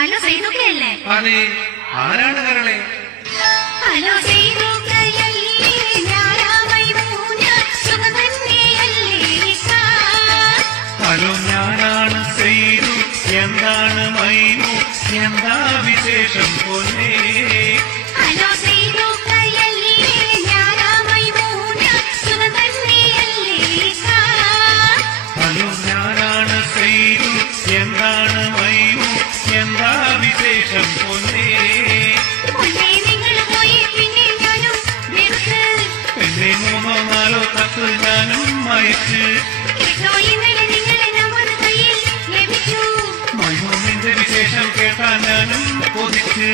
Hello സൈനുക്കയല്ലേ? അതെ, ആരാണ് കരളെ? ഹലോ സൈനുക്കയല്ലേ, ഞാനാമൈ മൂഞ്ഞ സുഖം തന്നെയല്ലേ? ഹലോ, ഞാനാണ് സൈനു. എന്താണ് മൈനു? എന്താ വിശേഷം പൊന്നേ? ഹലോ സൈനുക്കയല്ലേ, ഞാനാമൈ മൂഞ്ഞ സുഖം തന്നെയല്ലേ? ഹലോ, ഞാനാണ് സൈനു. എന്താണ് മൈനു? എന്താ വിശേഷം പൊന്നേ? പൊന്നേ നിങ്ങൾ പോയി പിന്നെ ഞാനും വെറുത്ത്. പിന്നെ 3-4 കത്ത് ഞാനും അയച്ച്. കേട്ടോ ഇന്നലെ നിങ്ങളെ നമ്പർ കയ്യിൽ ലഭിച്ചു. മൈനു, നിന്റെ വിശേഷം കേട്ടാ ഞാനും കൊതിച്ച്.